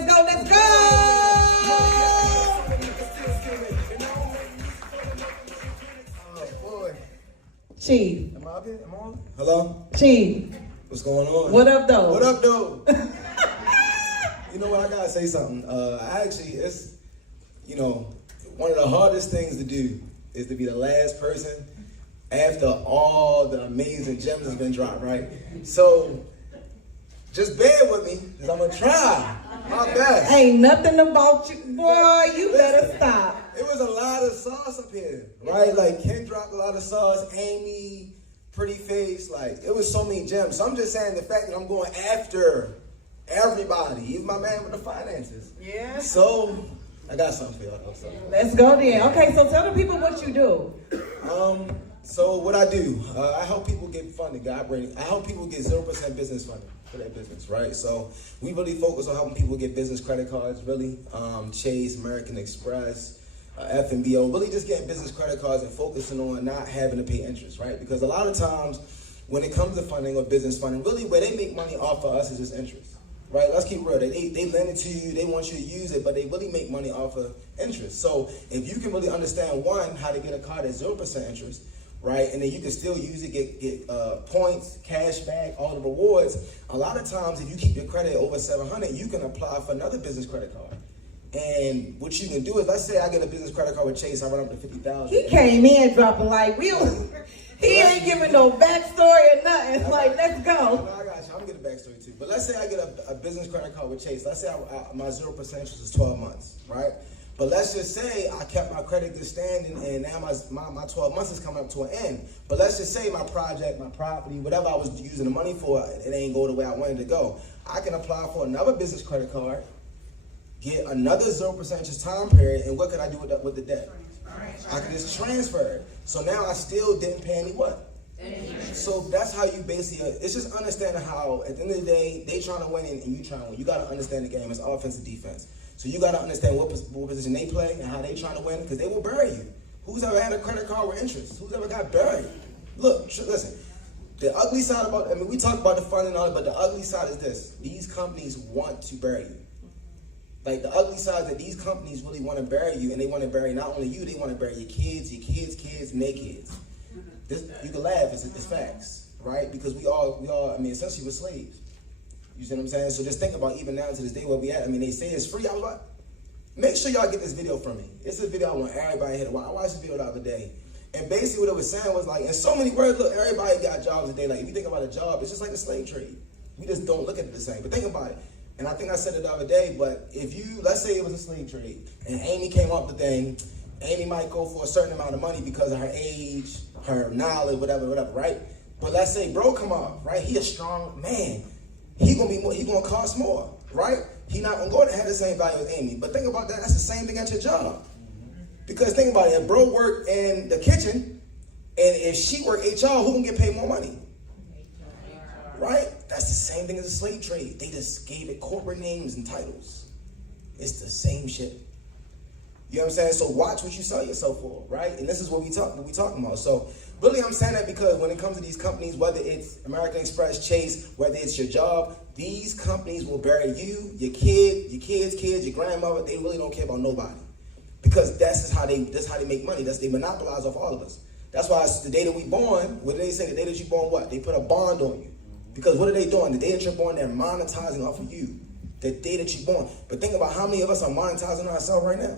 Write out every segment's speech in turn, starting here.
let's go, let's go. Oh boy. Chief. Am I up here? Am I on? Hello? Chief. What's going on? What up, though? What up, though? You know what? I gotta say something. It's, one of the hardest things to do is to be the last person after all the amazing gems has been dropped, right? So, just bear with me, because I'm gonna try my best. Ain't nothing about you, boy. You better stop. It was a lot of sauce up here, right? Like, Ken dropped a lot of sauce, Amy, Pretty Face, like, it was so many gems. So I'm just saying the fact that I'm going after everybody, even my man with the finances. Yeah. So, I got something for y'all. Let's go then. Okay, so tell the people what you do. So what I do, I help people get funding, I help people get 0% business funding for their business, right? So we really focus on helping people get business credit cards, really. Chase, American Express, FNBO, really just getting business credit cards and focusing on not having to pay interest, right? Because a lot of times when it comes to funding or business funding, really where they make money off of us is just interest. Right, let's keep real. They lend it to you, they want you to use it, but they really make money off of interest. So if you can really understand, one, how to get a card at 0% interest, right, and then you can still use it, get points, cash back, all the rewards. A lot of times, if you keep your credit over 700, you can apply for another business credit card. And what you can do is, let's say I get a business credit card with Chase, I run up to 50,000. He came in dropping like he ain't giving no backstory or nothing. Like, let's go. No, I got you. I'm gonna get a backstory too. But let's say I get a business credit card with Chase. Let's say my 0% interest is 12 months, right? But let's just say I kept my credit good standing, and now my 12 months is coming up to an end. But let's just say my project, my property, whatever I was using the money for, it ain't go the way I wanted to go. I can apply for another business credit card, get another 0% interest time period, and what could I do with the debt? I can just transfer it. So now I still didn't pay any what? So that's how you basically, it's just understanding how, at the end of the day, they trying to win and you trying to win. You got to understand the game. It's offense and defense. So you got to understand what position they play and how they trying to win, because they will bury you. Who's ever had a credit card with interest? Who's ever got buried? Look, listen, the ugly side about, we talk about the fun and all that, but the ugly side is this. These companies want to bury you. Like, the ugly side is that these companies really want to bury you, and they want to bury not only you, they want to bury your kids, and their kids. This, you can laugh, it's facts, right? Because we all, essentially we're slaves. You see what I'm saying? So just think about even now to this day where we at. They say it's free. I was like, make sure y'all get this video from me. It's a video I want everybody here to watch. I watched this video the other day. And basically what it was saying was like, in so many words, look, everybody got jobs today. Like, if you think about a job, it's just like a slave trade. We just don't look at it the same. But think about it. And I think I said it the other day, but if you, let's say it was a slave trade, and Amy came up with the thing, Amy might go for a certain amount of money because of her age, her knowledge, whatever, right? But let's say bro come up, right? He a strong man. He gonna cost more, right? He not gonna go to have the same value as Amy. But think about that, that's the same thing at your job. Because think about it, if bro work in the kitchen, and if she work HR, who gonna get paid more money? Right? That's the same thing as a slave trade. They just gave it corporate names and titles. It's the same shit. You know what I'm saying? So watch what you sell yourself for, right? And this is what we talking about. So really I'm saying that because when it comes to these companies, whether it's American Express, Chase, whether it's your job, these companies will bury you, your kids, your grandmother. They really don't care about nobody. Because that's how they make money. They monopolize off all of us. That's why it's the day that we born, what do they say? The day that you born what? They put a bond on you. Because what are they doing? The day that you're born, they're monetizing off of you. The day that you're born. But think about how many of us are monetizing ourselves right now.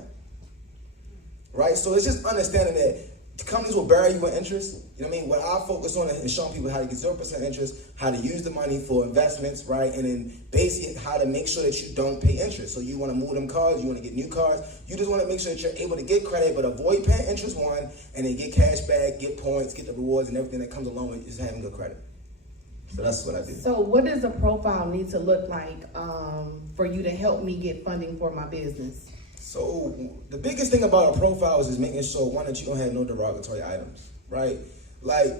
Right? So it's just understanding that companies will bury you with interest. You know what I mean? What I focus on is showing people how to get 0% interest, how to use the money for investments, right? And then basically how to make sure that you don't pay interest. So you want to move them cards, you want to get new cards. You just want to make sure that you're able to get credit, but avoid paying interest, one, and then get cash back, get points, get the rewards, and everything that comes along with just having good credit. So that's what I do. So what does a profile need to look like for you to help me get funding for my business? So the biggest thing about a profile is making sure, one, that you don't have no derogatory items, right? Like,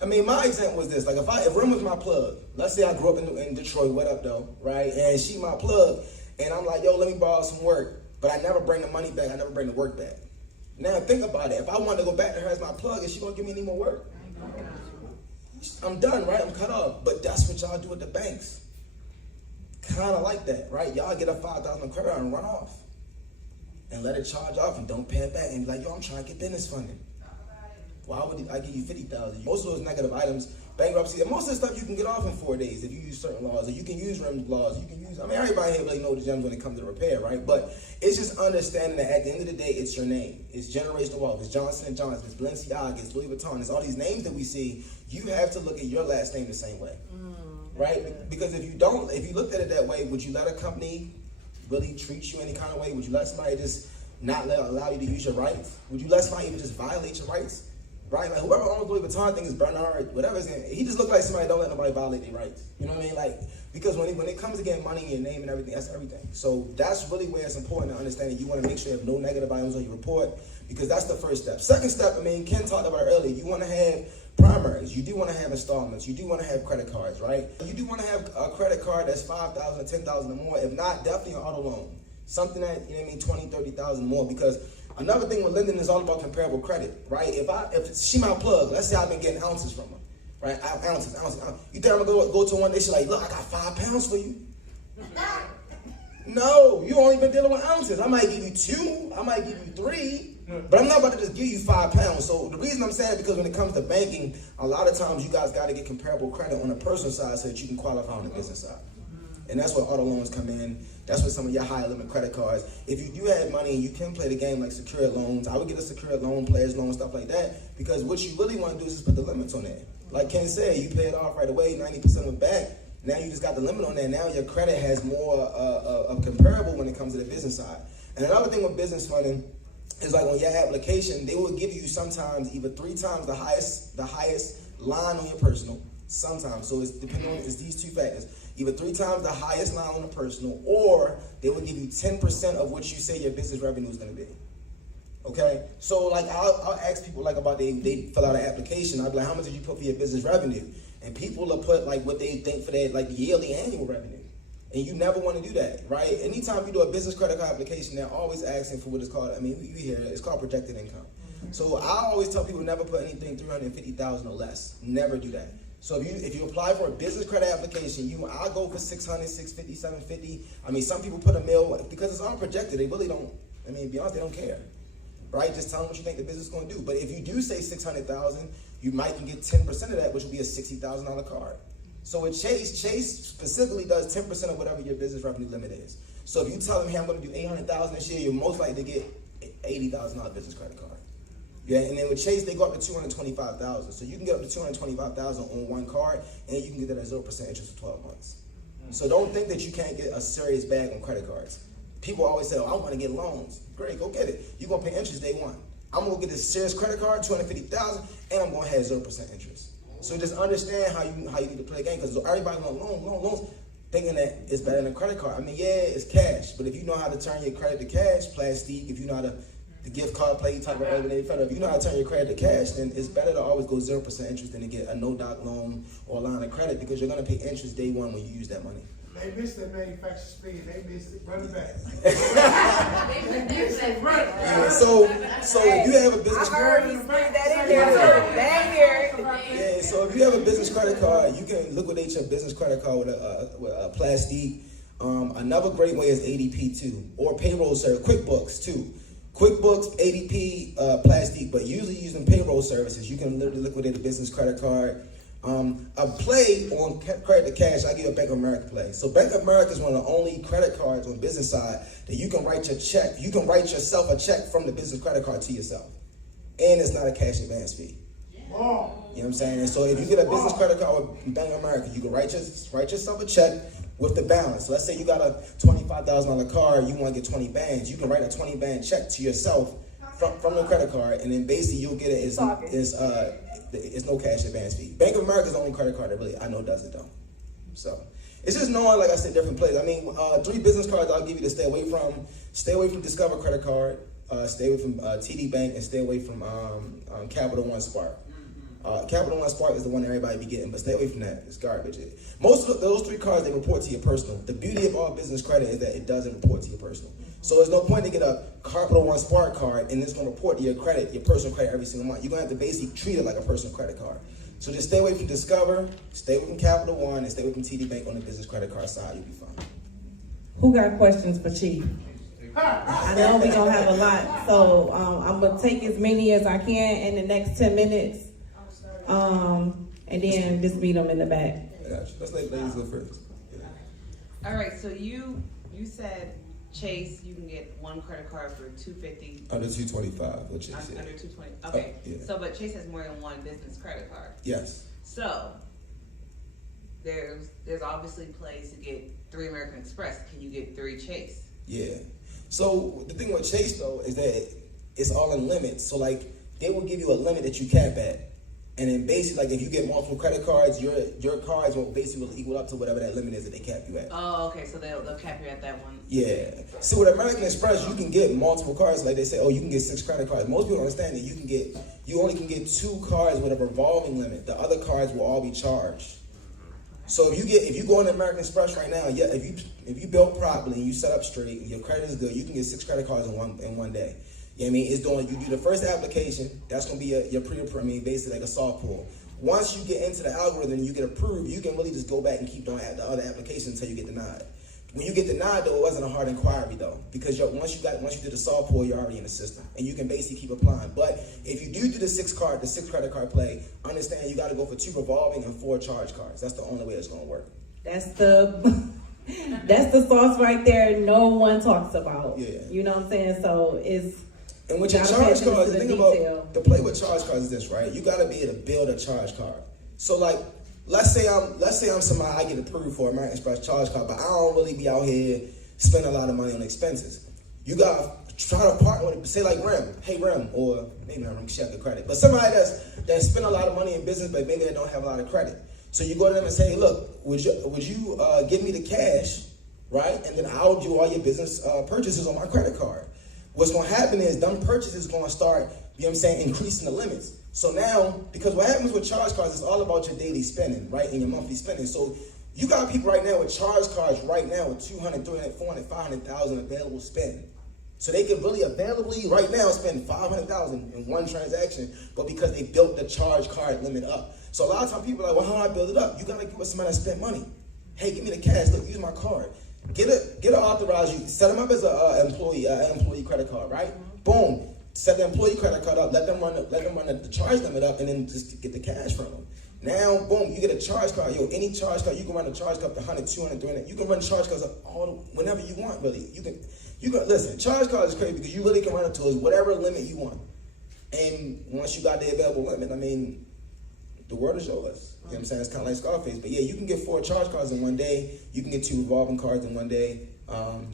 my example was this. Like, if Rim was my plug, let's say I grew up in Detroit, what up though, right? And she my plug, and I'm like, yo, let me borrow some work, but I never bring the money back, I never bring the work back. Now think about it. If I wanted to go back to her as my plug, is she gonna give me any more work? I'm done, right? I'm cut off. But that's what y'all do at the banks. kind of like that, right? Y'all get a $5,000 credit and run off and let it charge off and don't pay it back and be like, yo, I'm trying to get business funding. Why would I give you $50,000? Most of those negative items, bankruptcy, and most of the stuff you can get off in 4 days if you use certain laws, or you can use REMS laws, you can use, I mean, everybody here really knows the gems when it comes to repair, right? But it's just understanding that at the end of the day, it's your name. It's generational wealth. It's Johnson & Johnson. It's Balenciaga. It's Louis Vuitton. It's all these names that we see. You have to look at your last name the same way, right? Because if you don't, if you looked at it that way, would you let a company really treat you any kind of way? Would you let somebody just not allow you to use your rights? Would you let somebody even just violate your rights? Right? Like whoever owns Louis Vuitton thing is Bernard, whatever his name. He just looked like somebody don't let nobody violate their rights. You know what I mean? Like, because when it comes to getting money and your name and everything, that's everything. So that's really where it's important to understand that you want to make sure you have no negative items on your report, because that's the first step. Second step, I mean, Ken talked about it earlier. You want to have primaries. You do want to have installments. You do want to have credit cards, right? You do want to have a credit card that's $5,000, $10,000 or more. If not, definitely an auto loan. Something that, you know what I mean, 20, 30,000 more, because another thing with lending is all about comparable credit, right? If she my plug, let's say I've been getting ounces from her, right? Ounces. You think I'm gonna go to one day, she's like, look, I got 5 pounds for you. No, you only been dealing with ounces. I might give you 2, I might give you 3, but I'm not about to just give you 5 pounds. So the reason I'm saying it, because when it comes to banking, a lot of times you guys got to get comparable credit on the personal side so that you can qualify on the business side. And that's where auto loans come in. That's where some of your higher limit credit cards. If you do have money and you can play the game like secured loans, I would get a secured loan, players loan, stuff like that, because what you really want to do is just put the limits on there. Like Ken said, you pay it off right away, 90% of it back. Now you just got the limit on there. Now your credit has more of comparable when it comes to the business side. And another thing with business funding is like on your application, they will give you sometimes either 3 times the highest line on your personal, sometimes. So it's depending on, it's these 2 factors. Either 3 times the highest line on the personal, or they will give you 10% of what you say your business revenue is going to be. Okay? So like I'll ask people like about they fill out an application. I'll be like, how much did you put for your business revenue? And people will put like what they think for their like yearly annual revenue. And you never want to do that, right? Anytime you do a business credit card application, they're always asking for what is called, I mean, you hear it, it's called projected income. So I always tell people never put anything $350,000 or less. Never do that. So if you apply for a business credit application, I go for 600, 650, 750. I mean, some people put $1 million because it's all projected. They really don't. I mean, to be honest, they don't care, right? Just tell them what you think the business is going to do. But if you do say 600,000, you might can get 10% of that, which will be a $60,000 card. So with Chase specifically does 10% of whatever your business revenue limit is. So if you tell them, hey, I'm going to do 800,000 this year, you're most likely to get $80,000 business credit card. Yeah, and then with Chase, they go up to $225,000. So you can get up to $225,000 on one card, and you can get that at 0% interest for 12 months. So don't think that you can't get a serious bag on credit cards. People always say, oh, I want to get loans. Great, go get it. You're going to pay interest day one. I'm going to get this serious credit card, $250,000, and I'm going to have 0% interest. So just understand how you need to play the game, because everybody want loans, thinking that it's better than a credit card. I mean, yeah, it's cash, but if you know how to turn your credit to cash, plastique, if you know how to the gift card play, you talk about if you know how to turn your credit to cash, then it's better to always go 0% interest than to get a no-doc loan or a line of credit, because you're going to pay interest day one when you use that money. They missed that manufacturer speed. They missed it. Run it back. Yeah, so if you have a business yeah, so if you have a business credit card, you can liquidate your business credit card with a plastique. Another great way is ADP too, or payroll service, QuickBooks too. QuickBooks, ADP, plastique, but usually using payroll services, you can literally liquidate a business credit card. A play on credit to cash, I give a Bank of America play. So Bank of America is one of the only credit cards on business side that you can write your check. You can write yourself a check from the business credit card to yourself. And it's not a cash advance fee. You know what I'm saying? And so if you get a business credit card with Bank of America, you can write yourself a check with the balance. So let's say you got a $25,000 card, you want to get 20 bands. You can write a 20 band check to yourself from the credit card, and then basically you'll get it it's no cash advance fee. Bank of America is the only credit card that really I know does it though. So it's just knowing, like I said, different plays. I mean, 3 business cards I'll give you to stay away from. Stay away from Discover credit card. Stay away from TD Bank, and stay away from Capital One Spark. Capital One Spark is the one everybody be getting, but stay away from that. It's garbage. Most of those 3 cards, they report to your personal. The beauty of all business credit is that it doesn't report to your personal. So there's no point to get a Capital One Spark card and it's going to report to your credit, your personal credit every single month. You're going to have to basically treat it like a personal credit card. So just stay away from Discover, stay away from Capital One, and stay away from TD Bank on the business credit card side. You'll be fine. Who got questions for Chief? I know we gonna have a lot, so I'm gonna take as many as I can in the next 10 minutes, and then just meet them in the back. I got you. Let's let ladies go first. All right, so you said Chase, you can get one credit card for $250. Under 225, what Chase said. Under 220. Okay. Yeah. So, but Chase has more than one business credit card. Yes. So there's obviously plays to get 3 American Express. Can you get 3 Chase? Yeah. So the thing with Chase though is that it's all in limits. So like they will give you a limit that you cap at. And then basically, like if you get multiple credit cards, your cards will basically equal up to whatever that limit is that they cap you at. Oh, okay. So they'll cap you at that one. Yeah. So with American Express, you can get multiple cards. Like they say, oh, you can get 6 credit cards. Most people don't understand that you only can get 2 cards with a revolving limit. The other cards will all be charged. So if you go on American Express right now, yeah, if you built properly and you set up straight and your credit is good, you can get 6 credit cards in one day. You know what I mean? You do the first application, that's gonna be your basically like a soft pull. Once you get into the algorithm and you get approved, you can really just go back and keep doing the other applications until you get denied. When you get denied though, it wasn't a hard inquiry though, because once you did the soft pull, you're already in the system and you can basically keep applying. But if you do the 6 credit card play, understand you gotta go for 2 revolving and 4 charge cards. That's the only way it's gonna work. That's the sauce right there no one talks about. Yeah. You know what I'm saying? So it's and with your charge cards, the thing about the play with charge cards is this, right? You gotta be able to build a charge card. So like, let's say I'm somebody I get approved for American Express charge card, but I don't really be out here spending a lot of money on expenses. You gotta try to partner with it. Say like Rem, hey Rem, or maybe not Rem, she have the credit, but somebody that spend a lot of money in business, but maybe they don't have a lot of credit. So you go to them and say, hey, look, would you give me the cash, right? And then I'll do all your business purchases on my credit card. What's going to happen is them purchases going to start, you know what I'm saying, increasing the limits. So now, because what happens with charge cards is all about your daily spending, right, and your monthly spending. So you got people right now with charge cards right now with 200, 300, 400, 500,000 available spend. So they can really availably right now spend 500,000 in one transaction, but because they built the charge card limit up. So a lot of times people are like, well, how do I build it up? You got to give somebody that spent money. Hey, give me the cash. Look, use my card. Get it authorized. You set them up as an employee credit card, right? Boom. Set the employee credit card up. Let them run the charge limit up, and then just get the cash from them. Now, boom, you get a charge card. Yo, any charge card, you can run a charge card up to 100, 200, 300. You can run charge cards up whenever you want, really. You can listen. Charge cards is crazy because you really can run it to whatever limit you want. And once you got the available limit, I mean, the world is yours. You know what I'm saying? It's kind of like Scarface. But yeah, you can get 4 charge cards in one day. You can get 2 revolving cards in one day.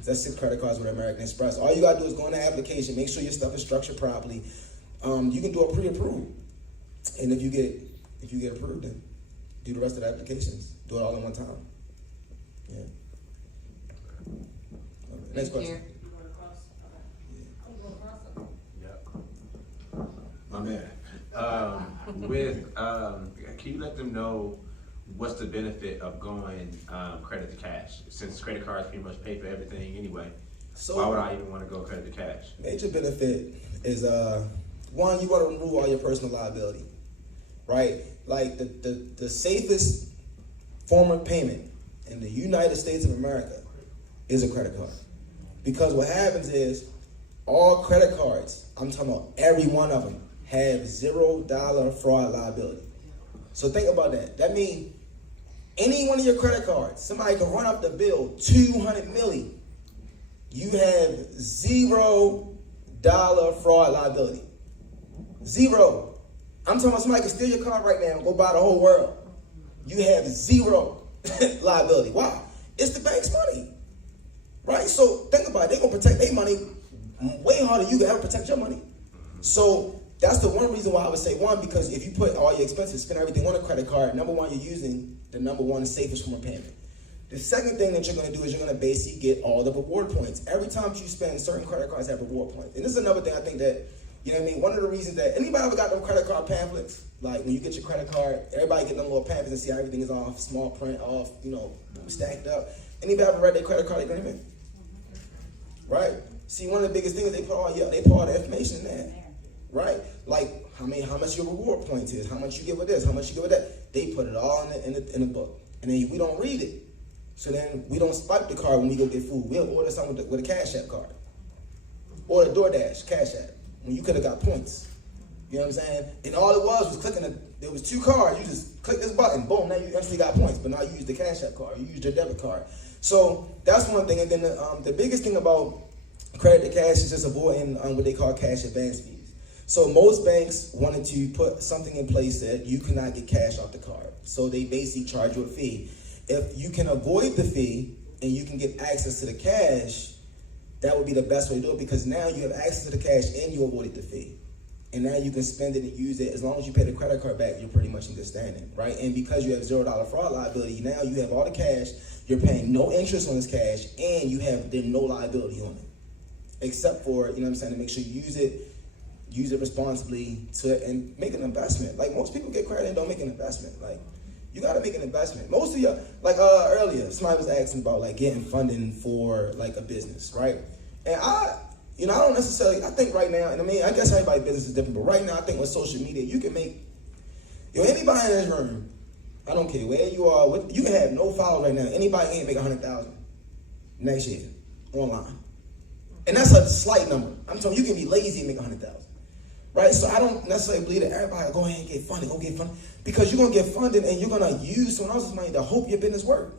That's 6 credit cards with American Express. All you gotta do is go in the application, make sure your stuff is structured properly. You can do a pre-approved. And if you get approved, then do the rest of the applications. Do it all in one time. Yeah. Next question. My man. Can you let them know what's the benefit of going credit to cash? Since credit cards pretty much pay for everything anyway, so why would I even want to go credit to cash? Major benefit is one, you want to remove all your personal liability, right? Like the safest form of payment in the United States of America is a credit card, because what happens is all credit cards, I'm talking about every one of them, have $0 fraud liability. So think about that. That means any one of your credit cards, somebody can run up the bill, $200 million. You have $0 fraud liability. 0. I'm talking about somebody can steal your card right now and go buy the whole world. You have 0 liability. Why? It's the bank's money, right? So think about it. They're going to protect their money way harder than you can ever protect your money. So that's the one reason why I would say one, because if you put all your expenses, spend everything on a credit card, number one, you're using the number one safest form of payment. The second thing that you're going to do is you're going to basically get all the reward points. Every time you spend, certain credit cards have reward points. And this is another thing I think that, you know what I mean, one of the reasons that, anybody ever got them credit card pamphlets? Like when you get your credit card, everybody get them little pamphlets and see how everything is off, small print, off, stacked up. Anybody ever read their credit card agreement? Right? See, one of the biggest things, they put all the information in there. Right? Like how much your reward points is, how much you give with this, how much you give with that. They put it all in the book. And then we don't read it. So then we don't swipe the card when we go get food. We'll order something with a Cash App card. Or the DoorDash, Cash App, when you could have got points. You know what I'm saying? And all it was clicking, there was 2 cards. You just click this button, boom, now you instantly got points. But now you use the Cash App card, you use your debit card. So that's one thing. And then the biggest thing about credit to cash is just avoiding what they call cash advance fees. So most banks wanted to put something in place that you cannot get cash off the card. So they basically charge you a fee. If you can avoid the fee and you can get access to the cash, that would be the best way to do it, because now you have access to the cash and you avoided the fee. And now you can spend it and use it. As long as you pay the credit card back, you're pretty much in good standing, right? And because you have $0 fraud liability, now you have all the cash, you're paying no interest on this cash, and there's no liability on it. Except for, you know what I'm saying, to make sure you use it responsibly and make an investment. Like, most people get credit and don't make an investment. Like, you gotta make an investment. Most of you, like earlier, somebody was asking about like getting funding for like a business, right? And I don't necessarily, I think right now, and I mean, I guess everybody's business is different, but right now I think with social media, you can make, anybody in this room, I don't care where you are, you can have no followers right now. Anybody can't make 100,000 next year online. And that's a slight number. I'm telling you, you can be lazy and make 100,000. Right? So I don't necessarily believe that everybody go ahead and get funded, because you're going to get funded and you're going to use someone else's money to hope your business works.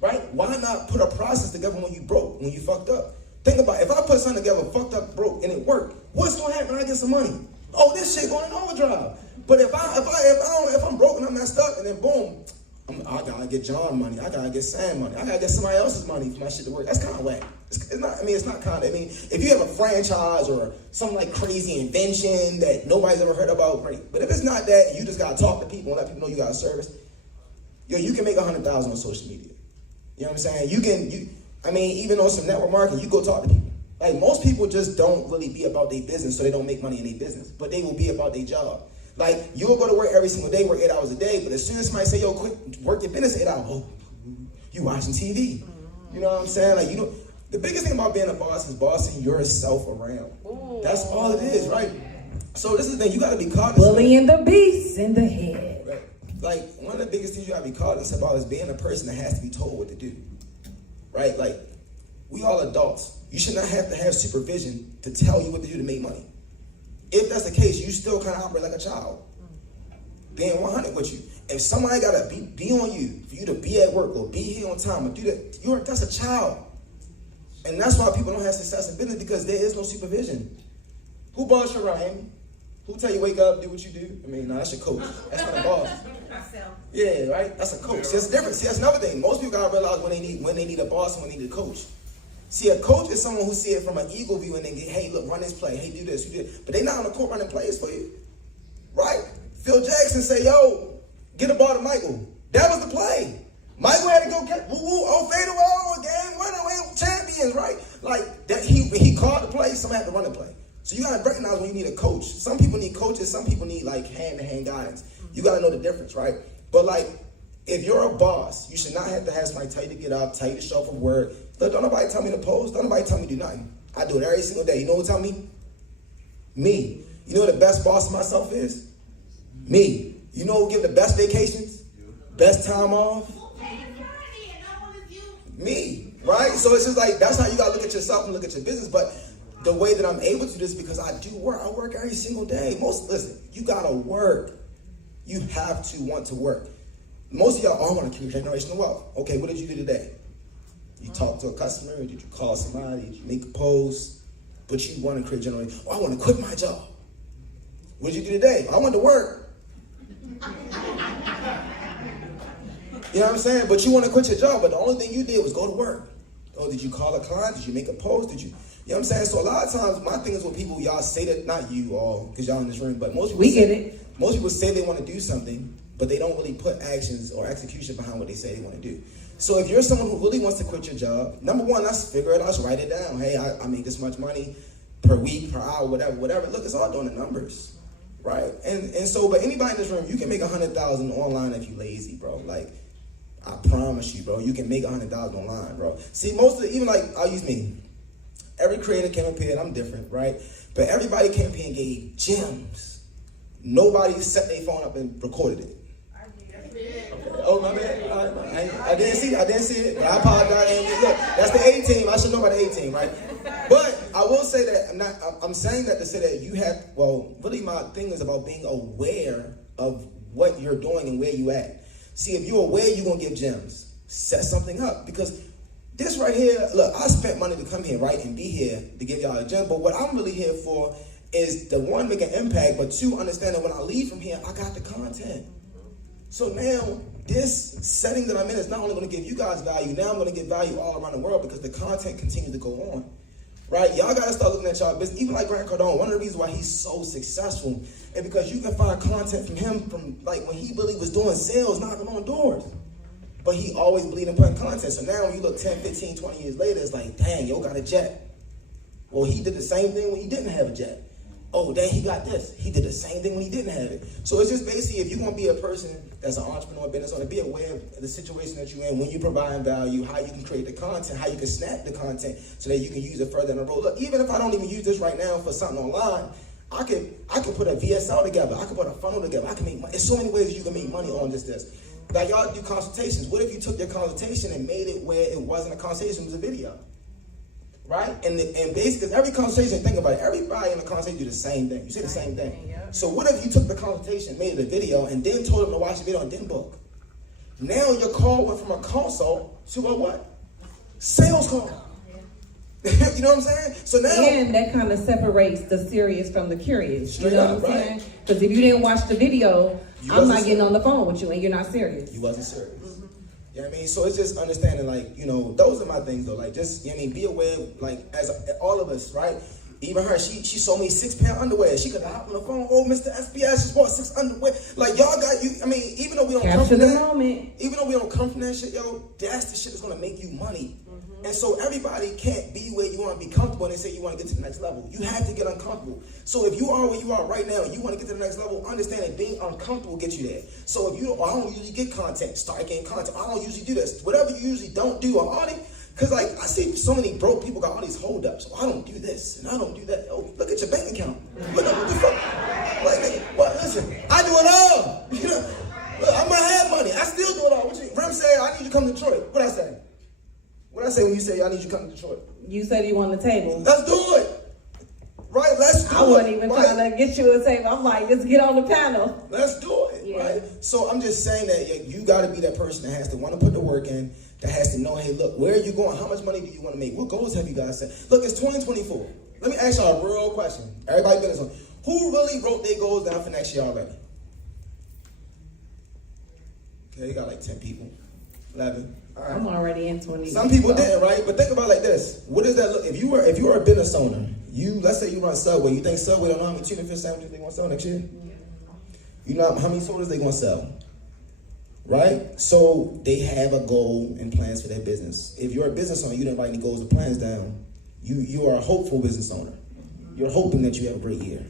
Right? Why not put a process together when you broke, when you fucked up? Think about it. If I put something together, fucked up, broke, and it worked, what's going to happen when I get some money? Oh, this shit going in overdrive. But if I'm broke and I'm messed up, and then boom, I gotta get John money, I gotta get Sam money, I gotta get somebody else's money for my shit to work. That's kind of whack. It's not kind of. I mean, if you have a franchise or some like crazy invention that nobody's ever heard about, great. But if it's not that, you just gotta talk to people and let people know you got a service. You can make 100,000 on social media. You know what I'm saying? Even on some network marketing, you go talk to people. Like, most people just don't really be about their business, so they don't make money in their business, but they will be about their job. Like, you'll go to work every single day, work 8 hours a day, but as soon as somebody say, yo, quit, work your business 8 hours, oh, you watching TV. You know what I'm saying? Like, the biggest thing about being a boss is bossing yourself around. Ooh. That's all it is, right? So this is the thing, you gotta be cognizant. Bullying the beast in the head. Right. Like, one of the biggest things you gotta be cognizant about is being a person that has to be told what to do. Right? Like, we all adults. You should not have to have supervision to tell you what to do to make money. If that's the case, you still kind of operate like a child. Being 100 with you. If somebody gotta be on you for you to be at work or be here on time or do that, that's a child. And that's why people don't have success in business, because there is no supervision. Who boss you around, Amy? Who tell you wake up, do what you do? I mean, no, that's your coach. That's not a boss. Yeah, right? That's a coach. See, that's different. See, that's another thing. Most people gotta realize when they need a boss and when they need a coach. See, a coach is someone who see it from an ego view and they get, hey, look, run this play. Hey, do this, you do it. But they not on the court running plays for you. Right? Phil Jackson say, yo, get a ball to Michael. That was the play. Michael had to go get fade away, game winner, we champions, right? Like that, he called the play, somebody had to run the play. So you gotta recognize when you need a coach. Some people need coaches, some people need like hand-to-hand guidance. You gotta know the difference, right? But like, if you're a boss, you should not have to have somebody tell you to get up, tell you to show up from work. Look, don't nobody tell me to pose, don't nobody tell me to do nothing. I do it every single day. You know who tell me? Me. You know what the best boss of myself is? Me. You know who give the best vacations? Best time off? Me, right? So it's just like, that's how you gotta look at yourself and look at your business. But the way that I'm able to do this is because I do work. I work every single day. Listen, you gotta work. You have to want to work. Most of y'all want to create generational wealth. Okay, what did you do today? You talked to a customer, did you call somebody, did you make a post? But you want to create generational. Oh, I want to quit my job. What did you do today? I went to work. You know what I'm saying? But you want to quit your job, but the only thing you did was go to work. Oh, did you call a client? Did you make a post? You know what I'm saying? So a lot of times, my thing is when people, y'all say that, not you all, because y'all in this room, but most people most people say they want to do something, but they don't really put actions or execution behind what they say they want to do. So if you're someone who really wants to quit your job, number one, let's figure it out. Let's write it down. Hey, I make this much money per week, per hour, whatever. Look, it's all doing the numbers, right? And so, but anybody in this room, you can make 100,000 online if you lazy, bro. Like, I promise you, bro, you can make 100,000 online, bro. See, most of the, even like, I'll use me. Every creator came up here, and I'm different, right? But everybody came up here and gave gems. Nobody set their phone up and recorded it. Okay. Oh, my bad. I didn't see it. But I apologize. Look, that's the A team. I should know about the A team, right? But I will say that I'm saying that to say that you have, well, really my thing is about being aware of what you're doing and where you at. See, if you're aware, you're going to give gems. Set something up. Because this right here, look, I spent money to come here, right, and be here to give y'all a gem. But what I'm really here for is the one, make an impact, but two, understand that when I leave from here, I got the content. So now, this setting that I'm in is not only going to give you guys value, now I'm going to give value all around the world because the content continues to go on. Right? Y'all got to start looking at y'all business. Even like Grant Cardone, one of the reasons why he's so successful is because you can find content from him from like when he really was doing sales, knocking on doors. But he always believed in putting content. So now when you look 10, 15, 20 years later, it's like, dang, yo got a jet. Well, he did the same thing when he didn't have a jet. Oh, dang, he got this. He did the same thing when he didn't have it. So it's just basically, if you're going to be a person that's an entrepreneur, business owner, be aware of the situation that you're in, when you're providing value, how you can create the content, how you can snap the content so that you can use it further in the road. Look, even if I don't even use this right now for something online, I could put a VSL together. I could put a funnel together. I can make money. There's so many ways you can make money on this. Like y'all do consultations. What if you took your consultation and made it where it wasn't a consultation, it was a video? Right? And basically, every conversation, think about it, everybody in the conversation do the same thing. You say the same thing. So what if you took the consultation, made it a video, and then told them to watch the video and then book? Now your call went from a consult to a what? Sales call. You know what I'm saying? So now... And that kind of separates the serious from the curious. Straight you know up, what I'm right. saying? Because if you didn't watch the video, I'm not getting on the phone with you and you're not serious. You wasn't serious. You know what I mean? So it's just understanding, like, you know, those are my things, though. Like, just, you know what I mean, be aware, like, as all of us, right? Even her, she sold me 6-pair underwear. She could have hopped on the phone, oh, Mr. SBS just bought 6 underwear. Like, y'all got, you. I mean, even though we don't come from that, even though we don't come from that shit, yo, that's the shit that's going to make you money. And so everybody can't be where you want to be comfortable and they say you want to get to the next level. You have to get uncomfortable. So if you are where you are right now and you want to get to the next level, understand that being uncomfortable gets you there. So if I don't usually get content, start getting content. I don't usually do this. Whatever you usually don't do on audit, because like I see so many broke people got all these holdups. Oh, I don't do this and I don't do that. Oh, look at your bank account. Look at what the fuck. Like, well, listen, I do it all. You know, look, I might have money. I still do it all. What you, Rem said, I need you to come to Detroit. What I say? What I say when you say I need you to come to Detroit? You said you want the table. Let's do it. Right, let's do it. I wasn't even trying to get you a table. I'm like, let's get on the panel. Let's do it, right? So I'm just saying that you got to be that person that has to want to put the work in, that has to know, hey, look, where are you going? How much money do you want to make? What goals have you guys set? Look, it's 2024. Let me ask y'all a real question. Everybody get this one. Who really wrote their goals down for next year already? Okay, you got like 10 people, 11. Right. I'm already in 20. Some people didn't, right? But think about it like this. What does that look? If you were a business owner, let's say you run Subway. You think Subway don't know how many chicken fish sandwiches they gonna sell next year? You know how many sodas they gonna sell, right? So they have a goal and plans for their business. If you're a business owner, you didn't write any goals or plans down. You are a hopeful business owner. You're hoping that you have a great year.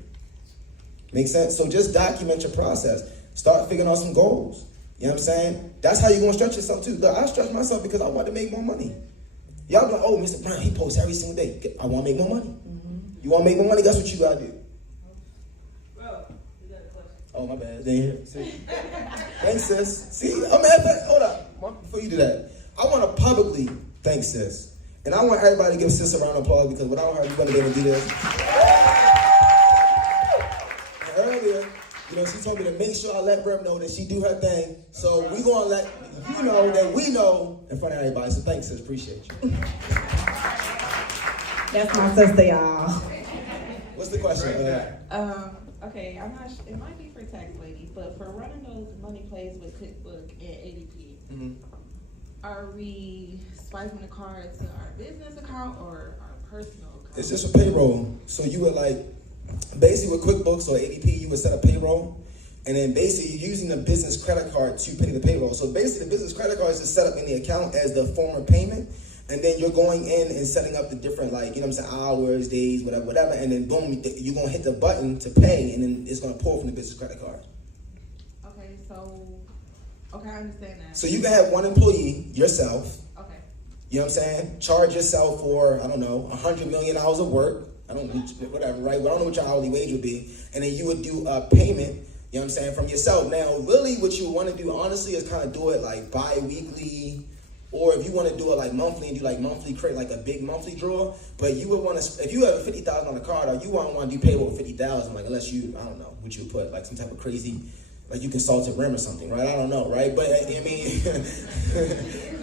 Make sense? So just document your process. Start figuring out some goals. You know what I'm saying? That's how you're going to stretch yourself too. Look, I stretch myself because I want to make more money. Y'all be like, oh, Mr. Brown, he posts every single day. I want to make more money. You want to make more money? That's what you got to do. Well, you got a question. Oh, my bad. They here. See? Thanks, sis. See? Oh, man, hold up. Before you do that, I want to publicly thank sis. And I want everybody to give sis a round of applause because without her, you wouldn't be able to do this. And earlier, you know, she told me to make sure I let Rem know that she do her thing. So we gonna let you know that we know in front of everybody. So thanks, sis. Appreciate you. That's my sister, y'all. What's the question? Okay, I'm not sure, it might be for tax ladies, but for running those money plays with Cookbook and ADP, are we swiping the card to our business account or our personal account? It's just a payroll. So you would like, basically with QuickBooks or ADP, you would set a payroll, and then basically you're using the business credit card to pay the payroll. So basically the business credit card is just set up in the account as the form of payment, and then you're going in and setting up the different, like, you know what I'm saying, hours, days, whatever, and then boom, you're going to hit the button to pay, and then it's going to pull from the business credit card. Okay, I understand that. So you can have one employee, yourself, Okay. you know what I'm saying, charge yourself for, I don't know, 100 million hours of work, I don't know, whatever, right? But I don't know what your hourly wage would be, and then you would do a payment, you know You know what I'm saying? From yourself. Now, really what you want to do, honestly, is kind of do it like bi-weekly, or if you want to do it like monthly and do like monthly, create like a big monthly draw. But you would want to, if you have $50,000 on the card, or you want to do payable with $50,000, like unless you, I don't know, what you would put, like some type of crazy, like you consulted RIM or something, right? I don't know, right? But I mean,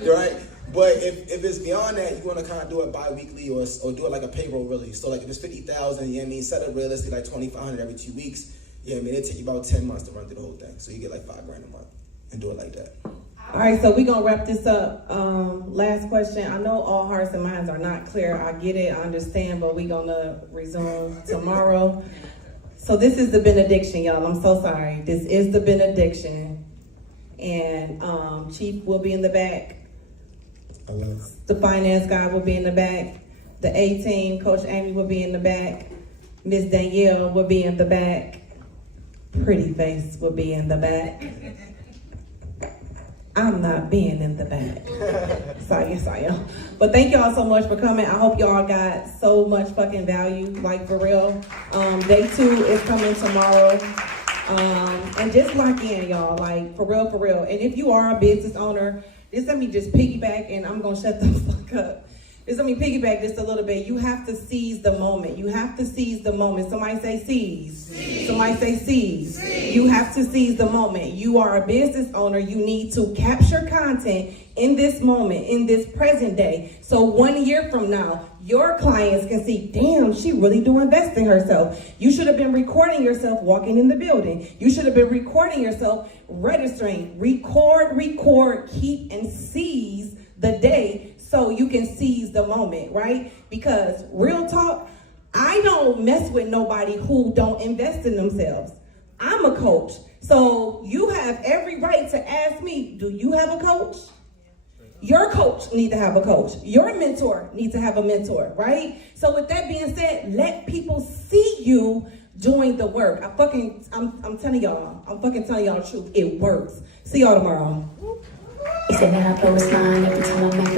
right? But if it's beyond that, you want to kind of do it bi-weekly or do it like a payroll really. So like if it's $50,000, you know what I mean, set it realistic like $2,500 every 2 weeks. You know what I mean, it'll take you about 10 months to run through the whole thing. So you get like $5 grand a month and do it like that. All right, so we're gonna wrap this up. Last question. I know all hearts and minds are not clear. I get it, I understand, but we're gonna resume tomorrow. So this is the benediction, y'all. I'm so sorry. This is the benediction. And Chief will be in the back. The finance guy will be in the back. The A team, Coach Amy will be in the back. Miss Danielle will be in the back. Pretty Face will be in the back. I'm not being in the back. Sorry. But thank y'all so much for coming. I hope y'all got so much fucking value, like for real. Day 2 is coming tomorrow. And just lock in, y'all, like for real. And if you are a business owner, just let me just piggyback, and I'm gonna shut the fuck up. Just let me piggyback just a little bit. You have to seize the moment. You have to seize the moment. Somebody say seize. Somebody say seize. You have to seize the moment. You are a business owner. You need to capture content in this moment, in this present day. So 1 year from now, your clients can see, damn, she really do invest in herself. You should have been recording yourself walking in the building. You should have been recording yourself registering. Record, keep, and seize the day so you can seize the moment, right? Because real talk, I don't mess with nobody who don't invest in themselves. I'm a coach. So you have every right to ask me, do you have a coach? Your coach needs to have a coach. Your mentor needs to have a mentor, right? So with that being said, let people see you doing the work. I'm telling y'all the truth. It works. See y'all tomorrow. He said that I blow his line every time I make